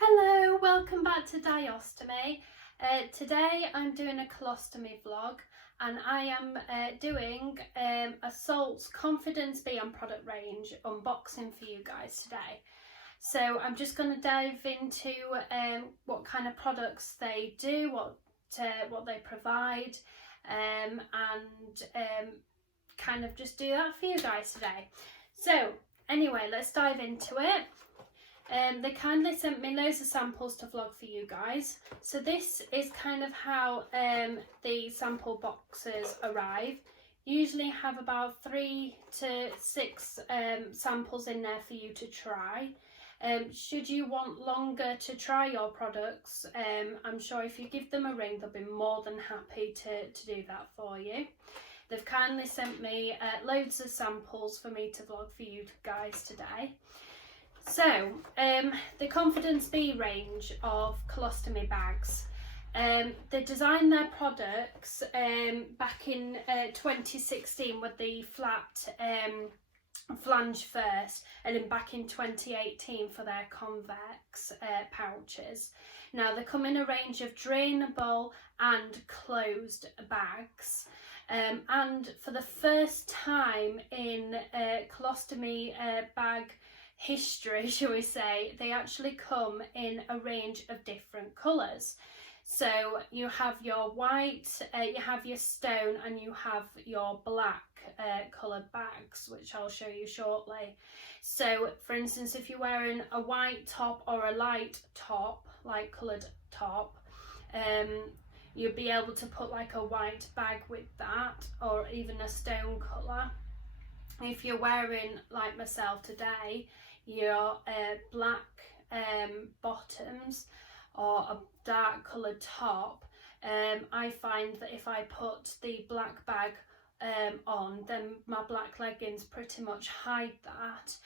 Hello, welcome back to Diostomy. Today I'm doing a colostomy vlog and I am doing a Salt's Confidence Beyond product range unboxing for you guys today. So I'm just going to dive into what kind of products they do, what they provide, and kind of just do that for you guys today. So anyway, let's dive into it. They kindly sent me loads of samples to vlog for you guys. So this is kind of how the sample boxes arrive. Usually have about 3 to 6 samples in there for you to try. Should you want longer to try your products, I'm sure if you give them a ring, they'll be more than happy to do that for you. They've kindly sent me loads of samples for me to vlog for you guys today. So, the Confidence B range of colostomy bags. They designed their products back in 2016 with the flat flange first, and then back in 2018 for their convex pouches. Now they come in a range of drainable and closed bags. And for the first time in colostomy bag history, shall we say, they actually come in a range of different colours. So you have your white, you have your stone, and you have your black coloured bags, which I'll show you shortly. So for instance, if you're wearing a white top or a light top, light coloured top, you'll be able to put like a white bag with that, or even a stone colour. If you're wearing, like myself today, your black bottoms or a dark coloured top, I find that if I put the black bag on, then my black leggings pretty much hide that,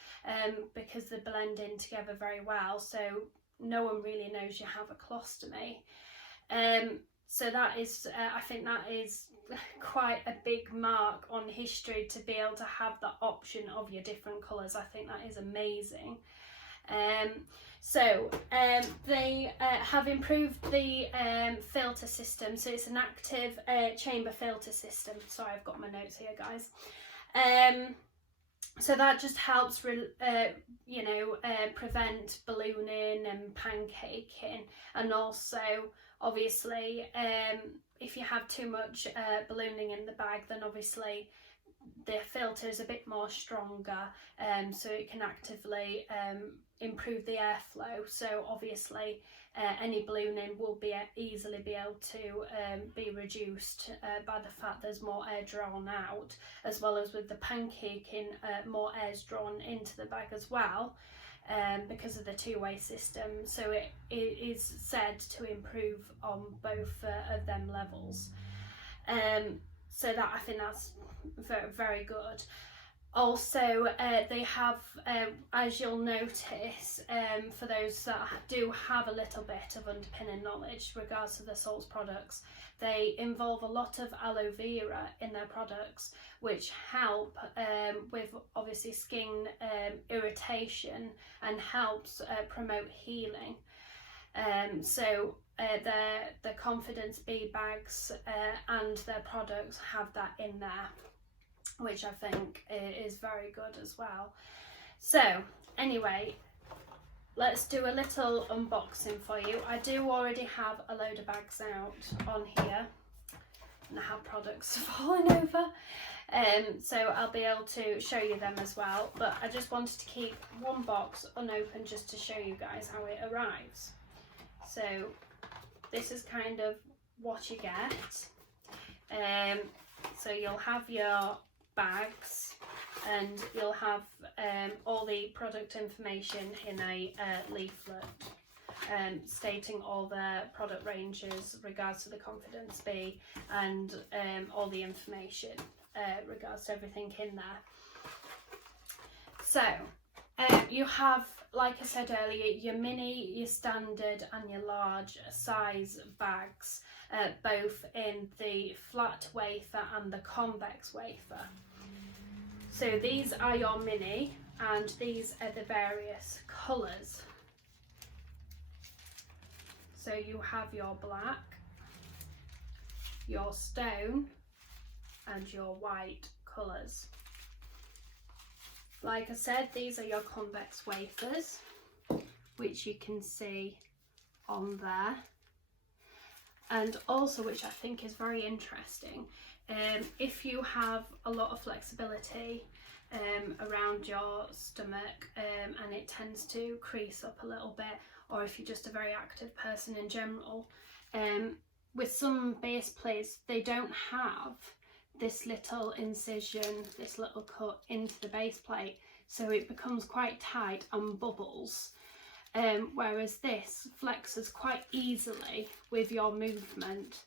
because they blend in together very well, so no one really knows you have a colostomy. So that is, I think that is quite a big mark on history, to be able to have the option of your different colours. I think that is amazing. They have improved the filter system, so it's an active chamber filter system. Sorry, I've got my notes here, guys. So that just helps prevent ballooning and pancaking, and also obviously if you have too much ballooning in the bag, then obviously the filter is a bit more stronger, so it can actively improve the airflow. So obviously any ballooning will easily be able to be reduced by the fact there's more air drawn out, as well as with the pancaking, more air is drawn into the bag as well, because of the two-way system. So it is said to improve on both of them levels. So that, I think that's very, very good. Also, they have, as you'll notice, for those that do have a little bit of underpinning knowledge regards to the Salt's products, they involve a lot of aloe vera in their products, which help with obviously skin irritation, and helps promote healing. So the Confidence B bags and their products have that in there, which I think is very good as well. So anyway, let's do a little unboxing for you. I do already have a load of bags out on here, and I have products falling over, so I'll be able to show you them as well, but I just wanted to keep one box unopened just to show you guys how it arrives. So this is kind of what you get. So you'll have your bags, and you'll have all the product information in a leaflet, stating all the product ranges regards to the Confidence B, and all the information regards to everything in there. So you have, like I said earlier, your mini, your standard and your large size bags, both in the flat wafer and the convex wafer. So these are your mini, and these are the various colours. So you have your black, your stone and your white colours. Like I said, these are your convex wafers, which you can see on there. And also, which I think is very interesting, if you have a lot of flexibility around your stomach and it tends to crease up a little bit, or if you're just a very active person in general, with some base plates they don't have this little incision, this little cut into the base plate, so it becomes quite tight and bubbles. Whereas this flexes quite easily with your movement.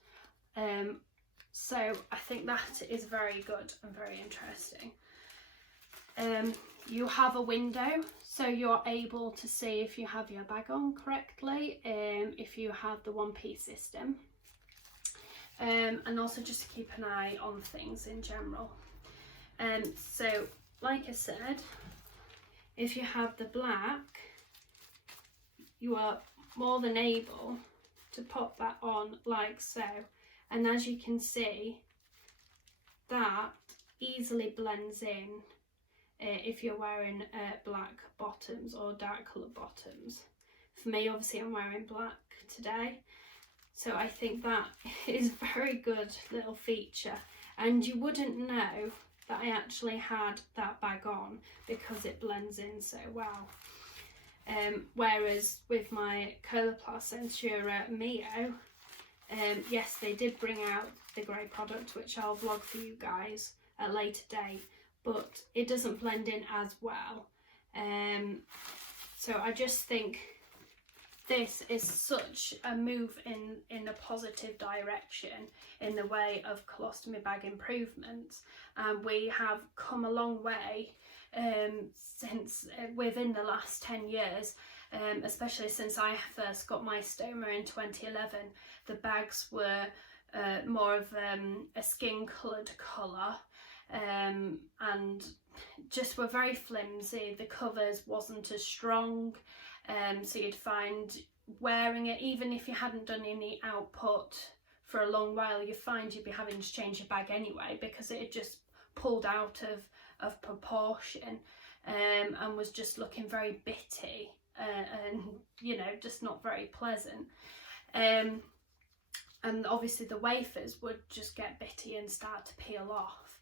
So I think that is very good and very interesting. You have a window, so you're able to see if you have your bag on correctly, if you have the one-piece system. And also just to keep an eye on things in general. So like I said, if you have the black, you are more than able to pop that on like so, and as you can see, that easily blends in if you're wearing black bottoms or dark coloured bottoms. For me, obviously I'm wearing black today, so I think that is a very good little feature, and you wouldn't know that I actually had that bag on because it blends in so well. Whereas with my Coloplast Centura Mio, yes, they did bring out the grey product, which I'll vlog for you guys at a later date, but it doesn't blend in as well. So I just think this is such a move in a positive direction in the way of colostomy bag improvements, and we have come a long way since within the last 10 years, especially since I first got my Stoma in 2011. The bags were more of a skin coloured colour, and just were very flimsy. The covers wasn't as strong, so you'd find wearing it, even if you hadn't done any output for a long while, you find you'd be having to change your bag anyway because it had just pulled out of proportion, and was just looking very bitty, and you know, just not very pleasant. And obviously the wafers would just get bitty and start to peel off.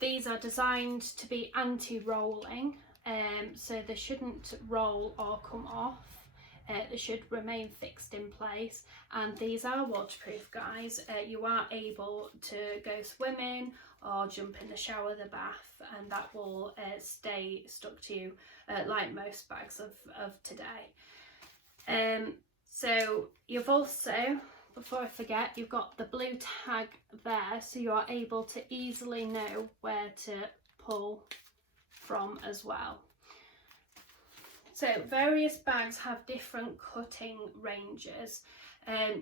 These are designed to be anti-rolling, so they shouldn't roll or come off. They should remain fixed in place, and these are waterproof, guys. You are able to go swimming or jump in the shower, the bath, and that will stay stuck to you, like most bags of today. So you've also, before I forget, you've got the blue tag there, so you are able to easily know where to pull from as well. So various bags have different cutting ranges.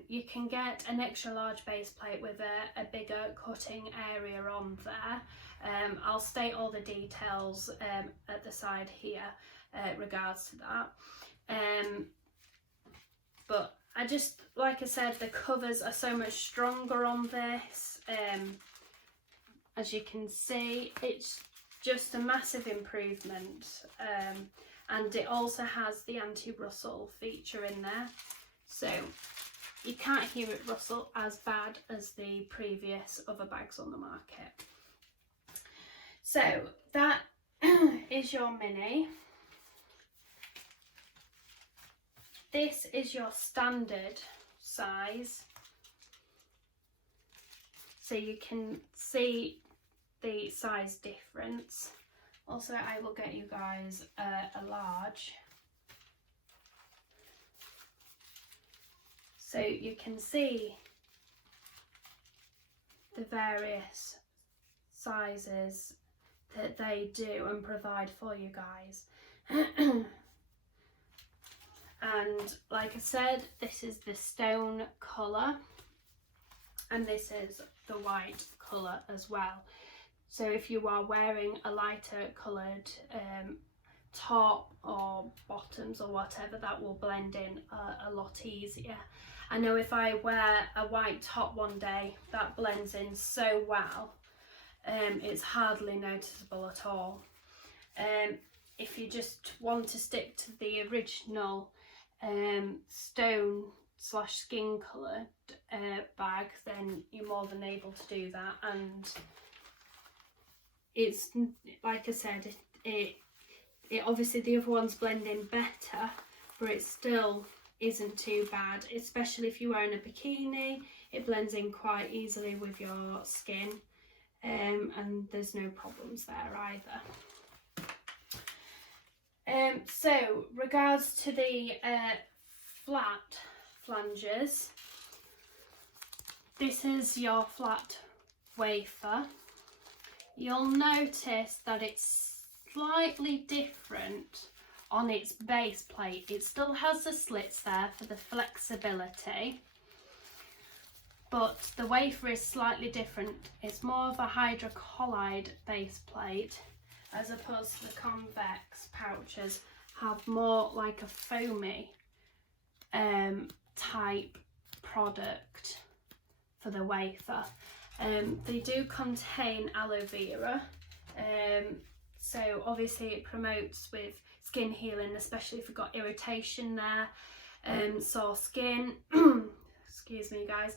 You can get an extra large base plate with a bigger cutting area on there. I'll state all the details at the side here regards to that. But I just, like I said, the covers are so much stronger on this. As you can see, it's just a massive improvement. And it also has the anti-rustle feature in there, so you can't hear it rustle as bad as the previous other bags on the market. So that is your mini. This is your standard size, so you can see the size difference. Also, I will get you guys a large, so you can see the various sizes that they do and provide for you guys. And like I said, this is the stone colour, and this is the white colour as well. So if you are wearing a lighter coloured top or bottoms or whatever, that will blend in a lot easier. I know if I wear a white top one day, that blends in so well, it's hardly noticeable at all. If you just want to stick to the original stone / skin coloured bag, then you're more than able to do that. And it's, like I said, it obviously the other ones blend in better, but it still isn't too bad, especially if you're wearing a bikini. It blends in quite easily with your skin, and there's no problems there either. So regards to the flat flanges, this is your flat wafer. You'll notice that it's slightly different on its base plate. It still has the slits there for the flexibility, but the wafer is slightly different. It's more of a hydrocolloid base plate, as opposed to the convex pouches have more like a foamy type product for the wafer. They do contain aloe vera, so obviously it promotes with skin healing, especially if you've got irritation there, sore skin, excuse me guys.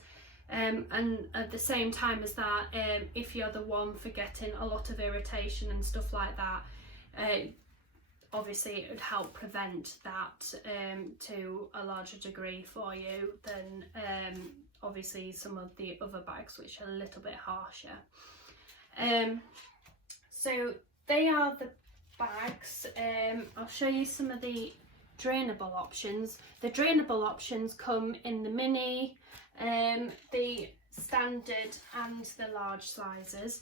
And at the same time as that, if you're the one for getting a lot of irritation and stuff like that, obviously it would help prevent that to a larger degree for you than obviously some of the other bags, which are a little bit harsher. So they are the bags. I'll show you some of the drainable options. The drainable options come in the mini, the standard and the large sizes.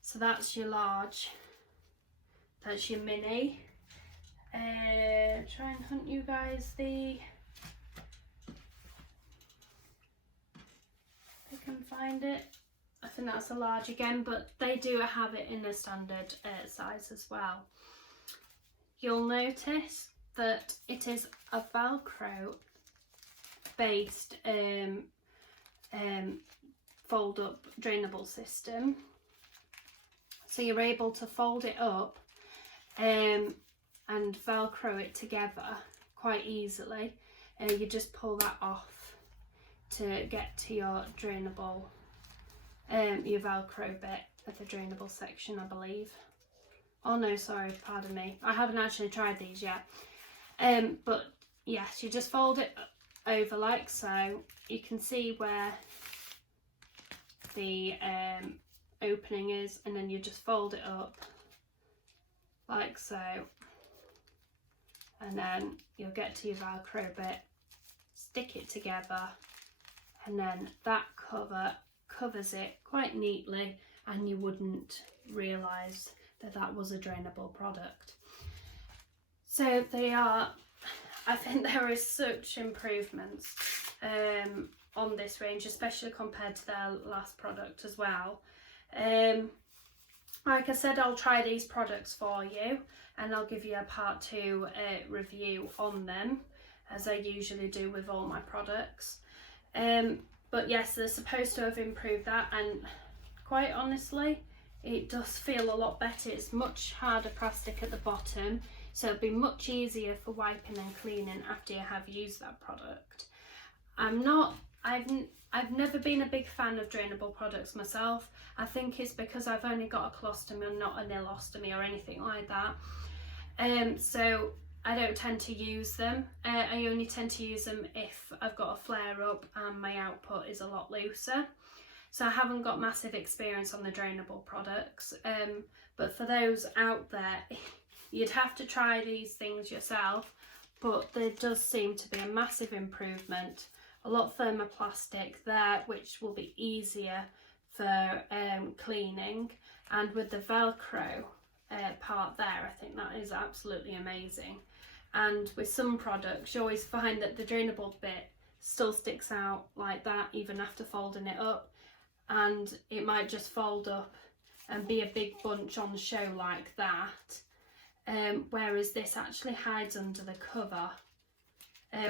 So that's your large, that's your mini. Try and hunt you guys the, if I can find it. I think that's a large again, but they do have it in a standard size as well. You'll notice that it is a Velcro based fold up drainable system, so you're able to fold it up and Velcro it together quite easily. You just pull that off to get to your drainable, your Velcro bit of the drainable section, I believe. Oh no, sorry, pardon me, I haven't actually tried these yet. But yes, you just fold it over like so. You can see where the opening is, and then you just fold it up like so, and then you'll get to your Velcro bit, stick it together, and then that cover covers it quite neatly, and you wouldn't realise that that was a drainable product. So they are, I think there is such improvements on this range, especially compared to their last product as well. Like I said, I'll try these products for you, and I'll give you a part 2 review on them, as I usually do with all my products. But yes, they're supposed to have improved that, and quite honestly, it does feel a lot better. It's much harder plastic at the bottom, so it'll be much easier for wiping and cleaning after you have used that product. I've never been a big fan of drainable products myself. I think it's because I've only got a colostomy and not an ileostomy or anything like that. So I don't tend to use them. I only tend to use them if I've got a flare up and my output is a lot looser. So I haven't got massive experience on the drainable products. But for those out there, you'd have to try these things yourself, but there does seem to be a massive improvement. A lot firmer plastic there, which will be easier for cleaning, and with the Velcro part there, I think that is absolutely amazing. And with some products, you always find that the drainable bit still sticks out like that even after folding it up, and it might just fold up and be a big bunch on show like that. whereas this actually hides under the cover,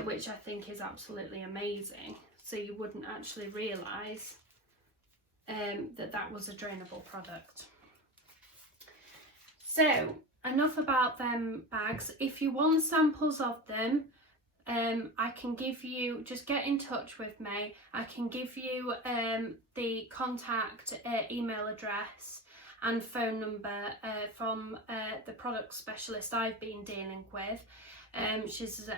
which I think is absolutely amazing. So you wouldn't actually realise that was a drainable product. So enough about them bags. If you want samples of them, I can give you, just get in touch with me. I can give you the contact email address and phone number from the product specialist I've been dealing with. She's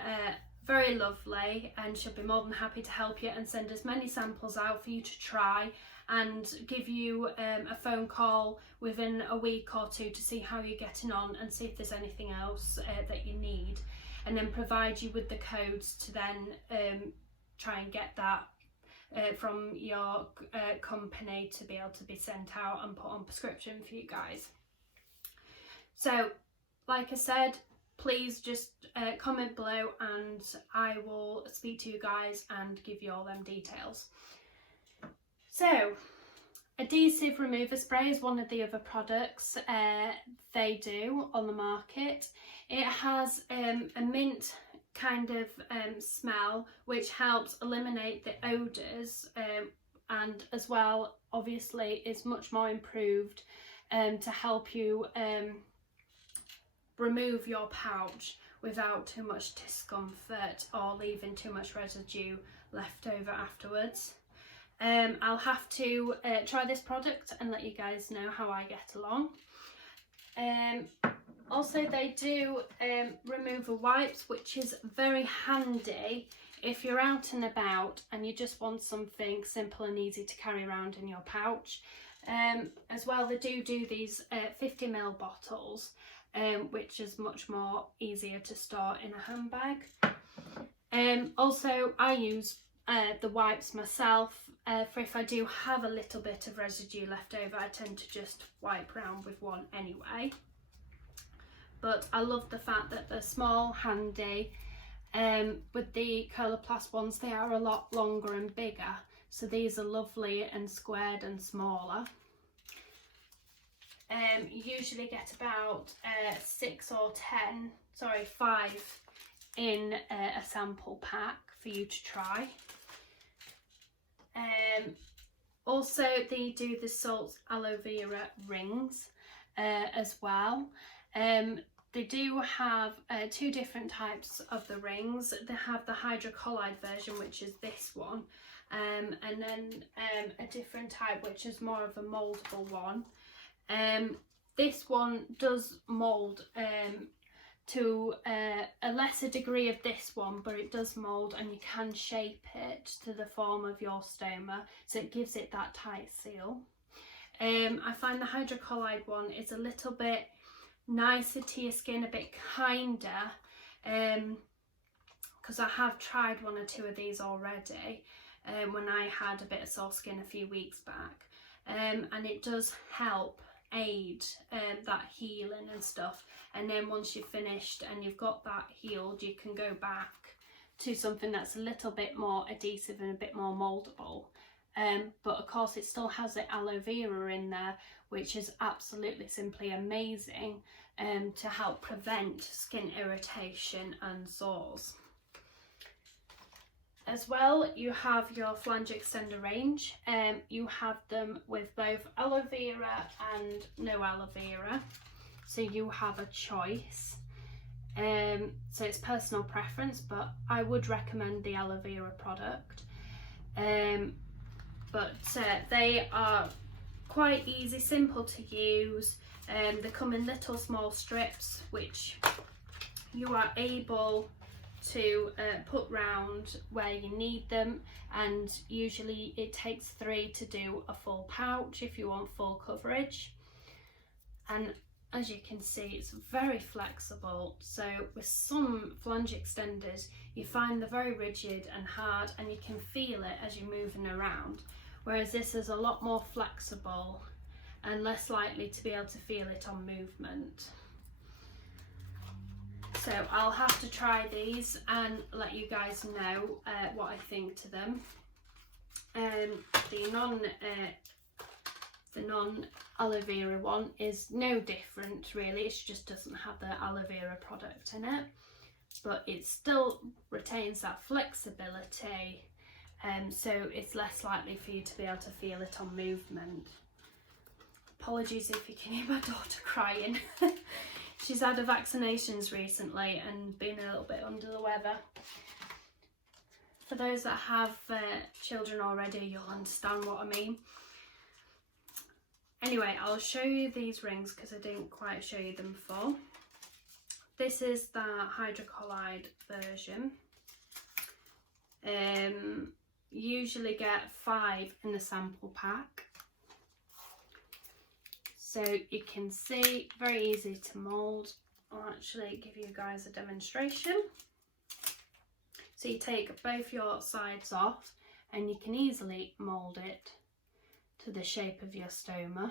very lovely, and she'll be more than happy to help you and send as many samples out for you to try, and give you a phone call within a week or two to see how you're getting on and see if there's anything else that you need, and then provide you with the codes to then try and get that from your company to be able to be sent out and put on prescription for you guys. So like I said, please just comment below and I will speak to you guys and give you all them details. So adhesive remover spray is one of the other products they do on the market. It has a mint kind of smell which helps eliminate the odours, and as well obviously is much more improved to help you remove your pouch without too much discomfort or leaving too much residue left over afterwards. I'll have to try this product and let you guys know how I get along. Also they do remover wipes, which is very handy if you're out and about and you just want something simple and easy to carry around in your pouch. As well, they do these 50ml bottles, which is much more easier to store in a handbag. Also I use the wipes myself for if I do have a little bit of residue left over. I tend to just wipe around with one anyway, but I love the fact that they're small, handy. With the Coloplast ones, they are a lot longer and bigger, so these are lovely and squared and smaller. You usually get about 5 in a sample pack for you to try. Also they do the salt aloe vera rings as well. They do have 2 different types of the rings. They have the hydrocolloid version, which is this one, and then a different type which is more of a mouldable one. This one does mould to a lesser degree of this one, but it does mould and you can shape it to the form of your stoma, so it gives it that tight seal. I find the hydrocolloid one is a little bit nicer to your skin, a bit kinder, because I have tried 1 or 2 of these already when I had a bit of sore skin a few weeks back, and it does help aid that healing and stuff. And then once you've finished and you've got that healed, you can go back to something that's a little bit more adhesive and a bit more mouldable, but of course it still has the aloe vera in there, which is absolutely simply amazing to help prevent skin irritation and sores. As well, you have your flange extender range. You have them with both aloe vera and no aloe vera, so you have a choice. So it's personal preference, but I would recommend the aloe vera product. But they are quite easy, simple to use. They come in little small strips which you are able to put round where you need them, and usually it takes 3 to do a full pouch if you want full coverage. And as you can see, it's very flexible, so with some flange extenders you find they're very rigid and hard and you can feel it as you're moving around, whereas this is a lot more flexible and less likely to be able to feel it on movement. So I'll have to try these and let you guys know what I think to them. The the non-aloe vera one is no different really, it just doesn't have the aloe vera product in it, but it still retains that flexibility, so it's less likely for you to be able to feel it on movement. Apologies if you can hear my daughter crying. She's had her vaccinations recently and been a little bit under the weather. For those that have children already, you'll understand what I mean. Anyway, I'll show you these rings because I didn't quite show you them before. This is the hydrocolloid version. Usually get 5 in the sample pack. So you can see, very easy to mould. I'll actually give you guys a demonstration. So you take both your sides off and you can easily mould it to the shape of your stoma.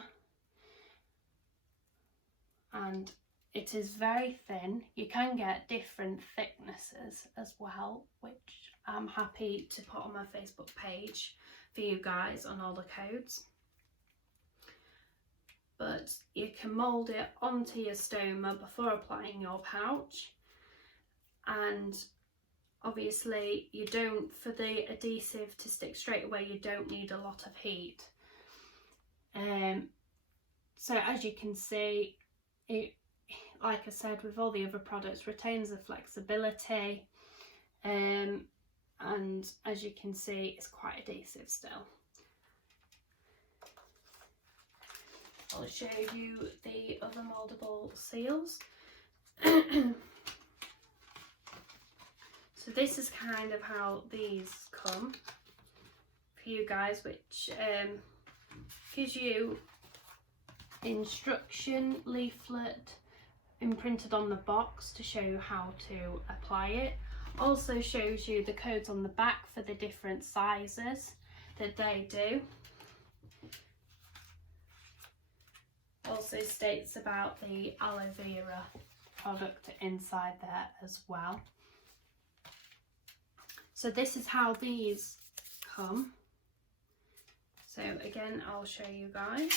And it is very thin. You can get different thicknesses as well, which I'm happy to put on my Facebook page for you guys on all the codes. But you can mould it onto your stoma before applying your pouch, and obviously you don't, for the adhesive to stick straight away, you don't need a lot of heat. So as you can see, it, like I said, with all the other products, retains the flexibility, and as you can see, it's quite adhesive still. I'll show you the other mouldable seals. So this is kind of how these come for you guys, which gives you instruction leaflet imprinted on the box to show you how to apply it. Also shows you the codes on the back for the different sizes that they do. Also states about the aloe vera product inside there as well. So this is how these come. So again, I'll show you guys.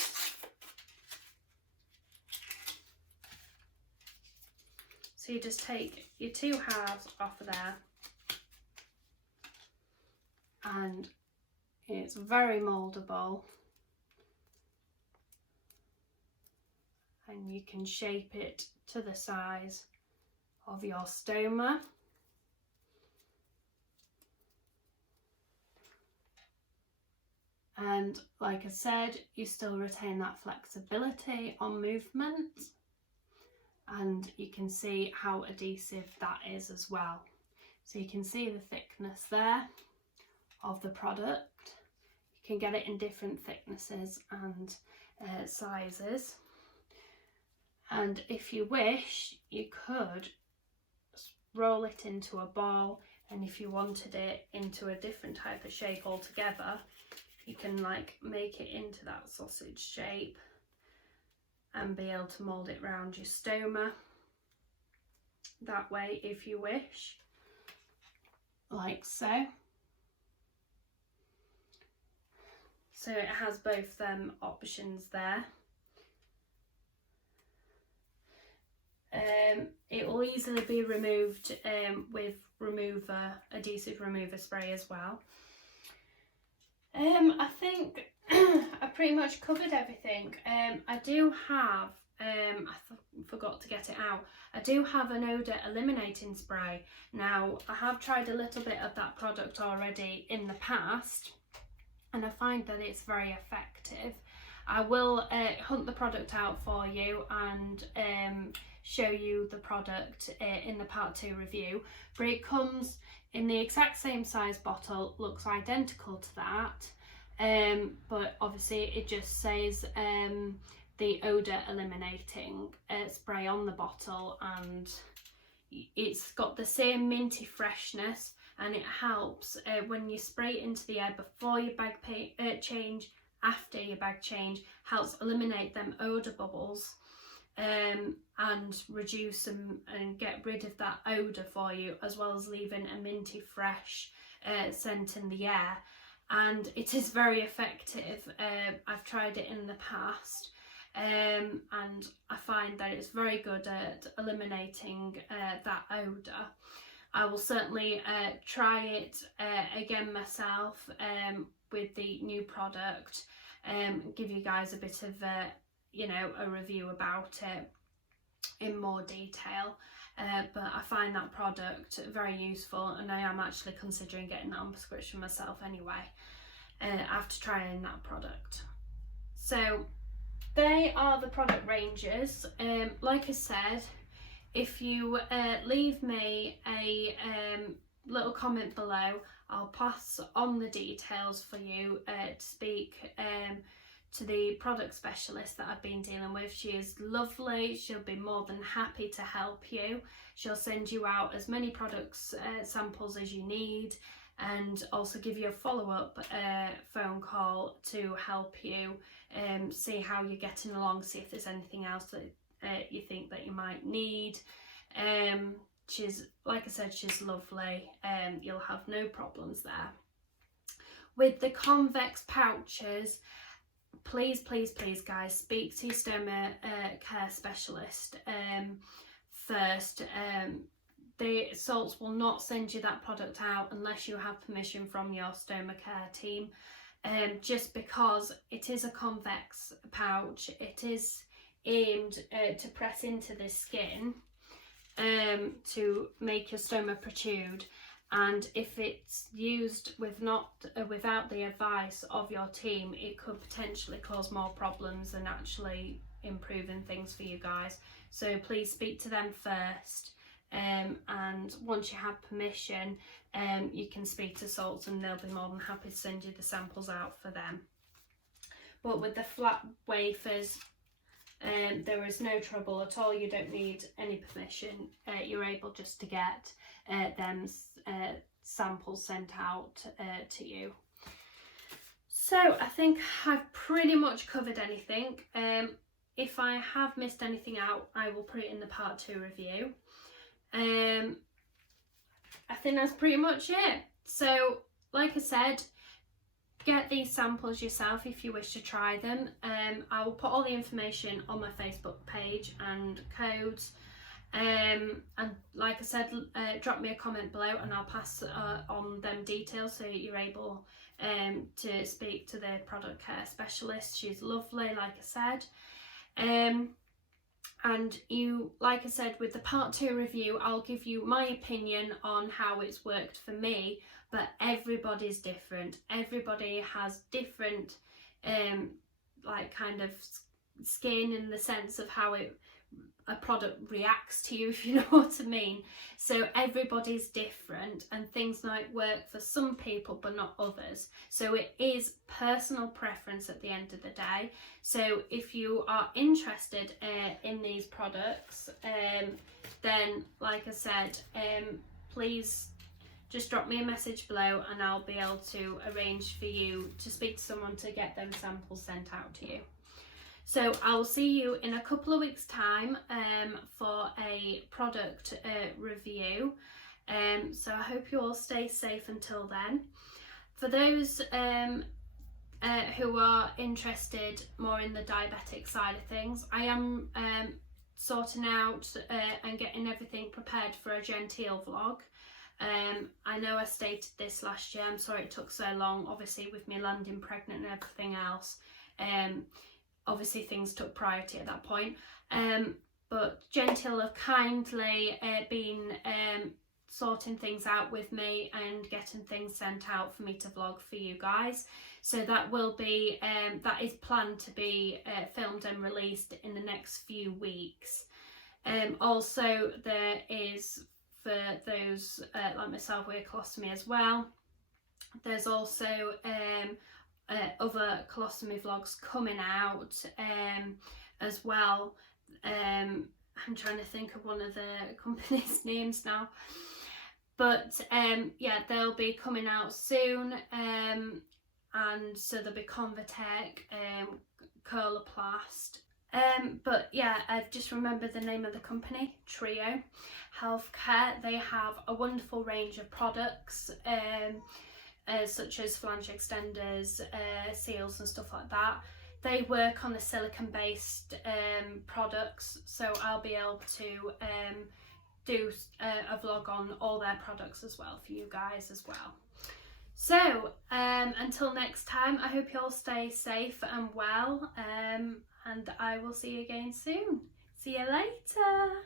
So you just take your 2 halves off of there, and it's very mouldable, and you can shape it to the size of your stoma. And like I said, you still retain that flexibility on movement, and you can see how adhesive that is as well. So you can see the thickness there of the product. You can get it in different thicknesses and sizes. And if you wish, you could roll it into a ball, and if you wanted it into a different type of shape altogether, you can like make it into that sausage shape and be able to mould it around your stoma that way if you wish, like so. So it has both them options there. It will easily be removed with adhesive remover spray as well. I think I pretty much covered everything. I do have, I forgot to get it out, I do have an odor eliminating spray. Now, I have tried a little bit of that product already in the past, and I find that it's very effective. I will hunt the product out for you and show you the product in the part 2 review, but it comes in the exact same size bottle, looks identical to that, but obviously it just says the odor eliminating spray on the bottle, and it's got the same minty freshness, and it helps when you spray it into the air before your bag change, after your bag change, helps eliminate them odor bubbles and reduce them and get rid of that odour for you, as well as leaving a minty fresh scent in the air. and it is very effective. I've tried it in the past, and I find that it's very good at eliminating that odour. I will certainly try it again myself with the new product, give you guys a bit of a review about it in more detail. But I find that product very useful, and I am actually considering getting that on prescription myself anyway, after trying that product. So they are the product ranges. Like I said, if you leave me a little comment below, I'll pass on the details for you to speak to the product specialist that I've been dealing with. She is lovely. She'll be more than happy to help you. She'll send you out as many products samples as you need, and also give you a follow-up phone call to help you see how you're getting along, see if there's anything else that you think that you might need. She's, like I said, she's lovely. You'll have no problems there. With the convex pouches, please guys, speak to your stoma care specialist first. The salts will not send you that product out unless you have permission from your stoma care team, just because it is a convex pouch. It is aimed to press into the skin to make your stoma protrude, and if it's used without the advice of your team, it could potentially cause more problems than actually improving things for you guys. So please speak to them first, and once you have permission, you can speak to Salts and they'll be more than happy to send you the samples out for them. But with the flat wafers, there is no trouble at all. You don't need any permission. You're able just to get them samples sent out to you. So I think I've pretty much covered anything. If I have missed anything out, I will put it in the part 2 review. I think that's pretty much it. So like I said, get these samples yourself if you wish to try them. I will put all the information on my Facebook page and codes, and like I said, drop me a comment below and I'll pass on them details so you're able to speak to the product care specialist. She's lovely, like I said. And you, like I said, with the part 2 review, I'll give you my opinion on how it's worked for me, but everybody's different. Everybody has different like kind of skin, in the sense of how a product reacts to you, if you know what I mean. So everybody's different, and things might work for some people but not others. So it is personal preference at the end of the day. So if you are interested in these products, then like I said, please just drop me a message below and I'll be able to arrange for you to speak to someone to get them samples sent out to you. So I'll see you in a couple of weeks' time for a product review. So I hope you all stay safe until then. For those who are interested more in the diabetic side of things, I am sorting out and getting everything prepared for a genteel vlog. I know I stated this last year, I'm sorry it took so long, obviously with me landing pregnant and everything else. Obviously things took priority at that point, but Gentile have kindly been sorting things out with me and getting things sent out for me to vlog for you guys. So that will be, that is planned to be filmed and released in the next few weeks. Also there is, for those like myself with colostomy as well, there's also other colostomy vlogs coming out as well. I'm trying to think of one of the company's names now, but yeah, they'll be coming out soon, and so there'll be Convatec, Curloplast, but yeah, I've just remembered the name of the company, Trio Healthcare. They have a wonderful range of products, such as flange extenders, seals and stuff like that. They work on the silicone based products, so I'll be able to do a vlog on all their products as well for you guys as well. So until next time, I hope you all stay safe and well, and I will see you again soon. See you later.